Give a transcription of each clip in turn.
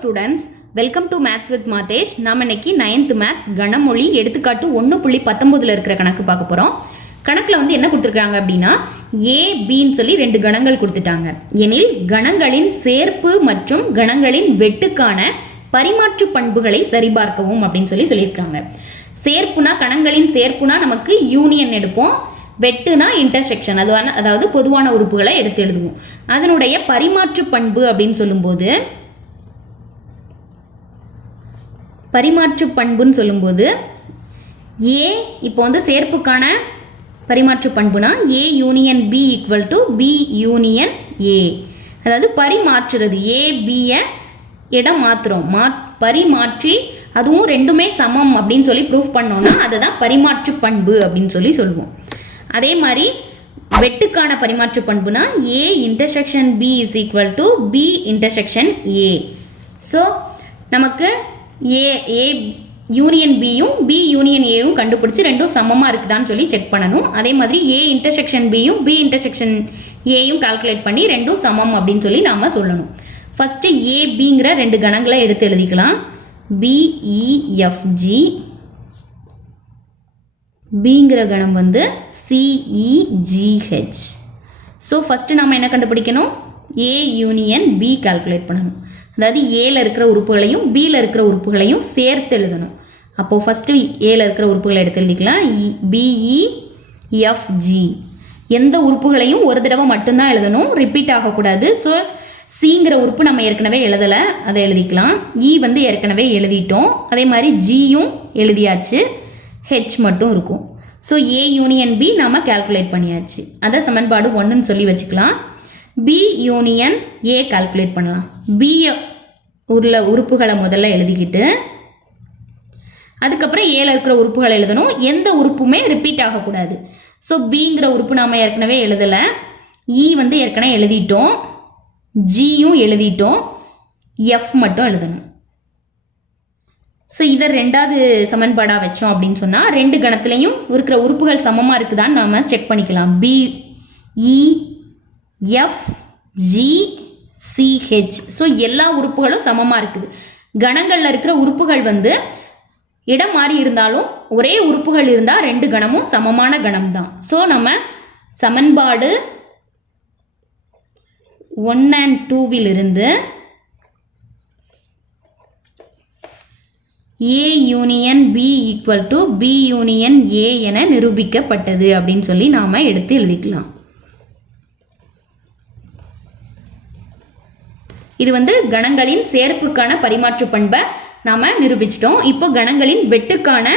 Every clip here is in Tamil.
Students welcome to maths with Mathesh நாம் இன்னைக்கு நைன்த் மேத்ஸ் கணமொழி எடுத்துக்காட்டு ஒன்று புள்ளி பத்தொன்பதுல இருக்கிற கணக்கு பார்க்க போறோம். கணக்கில் வந்து என்ன கொடுத்துருக்காங்க அப்படின்னா ஏ பின்னு சொல்லி ரெண்டு கணங்கள் கொடுத்துட்டாங்க. எனில் கணங்களின் சேர்ப்பு மற்றும் கணங்களின் வெட்டுக்கான பரிமாற்று பண்புகளை சரிபார்க்கவும் அப்படின்னு சொல்லி சொல்லியிருக்காங்க. சேர்ப்புனா கணங்களின் சேர்ப்புனா நமக்கு யூனியன் எடுப்போம். வெட்டுனா இன்டர்செக்ஷன் அதுவான அதாவது பொதுவான உறுப்புகளை எடுத்து எழுதுவோம். அதனுடைய பரிமாற்று பண்பு அப்படின்னு சொல்லும்போது பரிமாற்று பண்புன்னு சொல்லும்போது ஏ இப்போ வந்து சேர்ப்புக்கான பரிமாற்று பண்புனா A union B equal to B union A அதாவது பரிமாற்றுறது. ஏ பியை இடம் மாற்றுறோம் மா பரிமாற்றி அதுவும் ரெண்டுமே சமம் அப்படின்னு சொல்லி ப்ரூஃப் பண்ணோம்னா அதை தான் பரிமாற்று பண்பு அப்படின்னு சொல்லி சொல்லுவோம். அதே மாதிரி வெட்டுக்கான பரிமாற்று பண்புனா A intersection B is equal to B intersection A so நமக்கு ஏ ஏ யூனியன் பியும் பி யூனியன் ஏயும் கண்டுபிடிச்சி ரெண்டும் சமமாக இருக்குதான்னு சொல்லி செக் பண்ணணும். அதே மாதிரி ஏ இன்டர்செக்ஷன் பியும் பி இன்டர்செக்ஷன் ஏயும் கால்குலேட் பண்ணி ரெண்டும் சமம் அப்படின்னு சொல்லி நாம் சொல்லணும். ஃபஸ்ட்டு ஏ பிங்கிற ரெண்டு கணங்களை எடுத்து எழுதிக்கலாம். பிஇஎஃப்ஜி பிங்கிற e, கணம் வந்து சிஇஜிஹெச் ஸோ ஃபஸ்ட்டு நாம் என்ன கண்டுபிடிக்கணும்? ஏ யூனியன் பி கால்குலேட் பண்ணணும். அதாவது ஏல இருக்கிற உறுப்புகளையும் பியில் இருக்கிற உறுப்புகளையும் சேர்த்து எழுதணும். அப்போது ஃபஸ்ட்டு ஏல இருக்கிற உறுப்புகளை எடுத்து எழுதிக்கலாம். பிஇஎஃப்ஜி எந்த உறுப்புகளையும் ஒரு தடவை மட்டும்தான் எழுதணும். ரிப்பீட் ஆகக்கூடாது. ஸோ சிங்கிற உறுப்பு நம்ம ஏற்கனவே எழுதலை அதை எழுதிக்கலாம். இ வந்து ஏற்கனவே எழுதிட்டோம். அதே மாதிரி ஜியும் எழுதியாச்சு. ஹெச் மட்டும் இருக்கும். ஸோ ஏ யூனியன் பி நாம கால்குலேட் பண்ணியாச்சு. அதை சமன்பாடு ஒன்றுன்னு சொல்லி வச்சுக்கலாம். பி யூனியன் ஏ கால்குலேட் பண்ணலாம். பி உள்ள உறுப்புகளை முதல்ல எழுதிக்கிட்டு அதுக்கப்புறம் ஏல இருக்கிற உறுப்புகளை எழுதணும். எந்த உறுப்புமே ரிப்பீட் ஆகக்கூடாது. ஸோ பிங்கிற உறுப்பு நாம் ஏற்கனவே எழுதலை. இ e வந்து ஏற்கனவே எழுதிட்டோம். ஜியும் எழுதிட்டோம். எஃப் மட்டும் எழுதணும். ஸோ இதை ரெண்டாவது சமன்பாடாக வச்சோம் அப்படின்னு சொன்னால் ரெண்டு கணத்துலையும் இருக்கிற உறுப்புகள் சமமாக இருக்குதான்னு நாம் செக் பண்ணிக்கலாம். B E e, F G C H so எல்லா உறுப்புகளும் சமமாக இருக்குது. கணங்களில் இருக்கிற உறுப்புகள் வந்து இடம் மாறி இருந்தாலும் ஒரே உறுப்புகள் இருந்தால் ரெண்டு கணமும் சமமான கணம் தான் ஸோ நம்ம சமன்பாடு one and டூவிலிருந்து A union B equal to B union A என நிரூபிக்கப்பட்டது அப்படின்னு சொல்லி நாம் எடுத்து எழுதிக்கலாம். இது வந்து கணங்களின் சேர்ப்புக்கான பரிமாற்று பண்பை நாம நிரூபிச்சிட்டோம். இப்போ கணங்களின் வெட்டுக்கான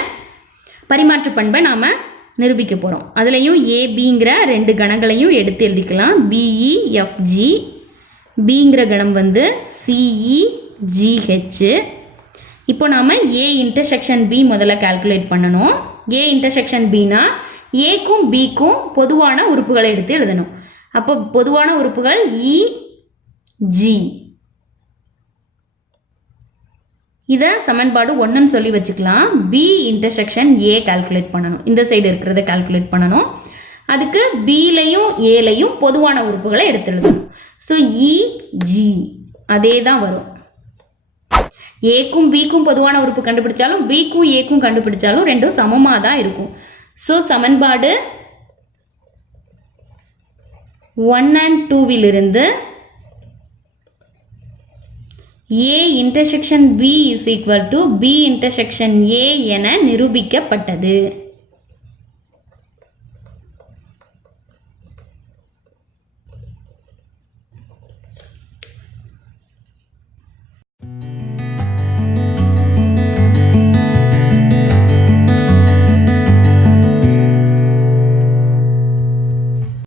பரிமாற்று பண்பை நாம நிரூபிக்க போகிறோம் அதுலேயும் ஏபிங்கிற ரெண்டு கணங்களையும் எடுத்து எழுதிக்கலாம். பிஇஎஃப்ஜி பிங்கிற e, கணம் வந்து C E G H e, இப்போ நாம் ஏ இன்டர்செக்ஷன் பி முதல்ல கால்குலேட் பண்ணணும். ஏ இன்டர்செக்ஷன் பினா ஏக்கும் பிக்கும் பொதுவான உறுப்புகளை எடுத்து எழுதணும். அப்போ பொதுவான உறுப்புகள் e, இ ஜி இதை சமன்பாடு ஒன்றுன்னு சொல்லி வச்சுக்கலாம். பி இன்டர்செக்ஷன் ஏ கால்குலேட் பண்ணணும். இந்த சைடு இருக்கிறத கால்குலேட் பண்ணணும். அதுக்கு பிலையும் ஏலையும் பொதுவான உறுப்புகளை எடுத்து எழுதணும் ஸோ இ e, ஜி அதே தான் வரும் ஏக்கும் பிக்கும் பொதுவான உறுப்பு கண்டுபிடிச்சாலும் பிக்கும் ஏக்கும் கண்டுபிடிச்சாலும் ரெண்டும் சமமாக தான் இருக்கும். ஸோ சமன்பாடு one and டூவிலிருந்து A intersection B is equal to B intersection A என நிரூபிக்கப்பட்டது.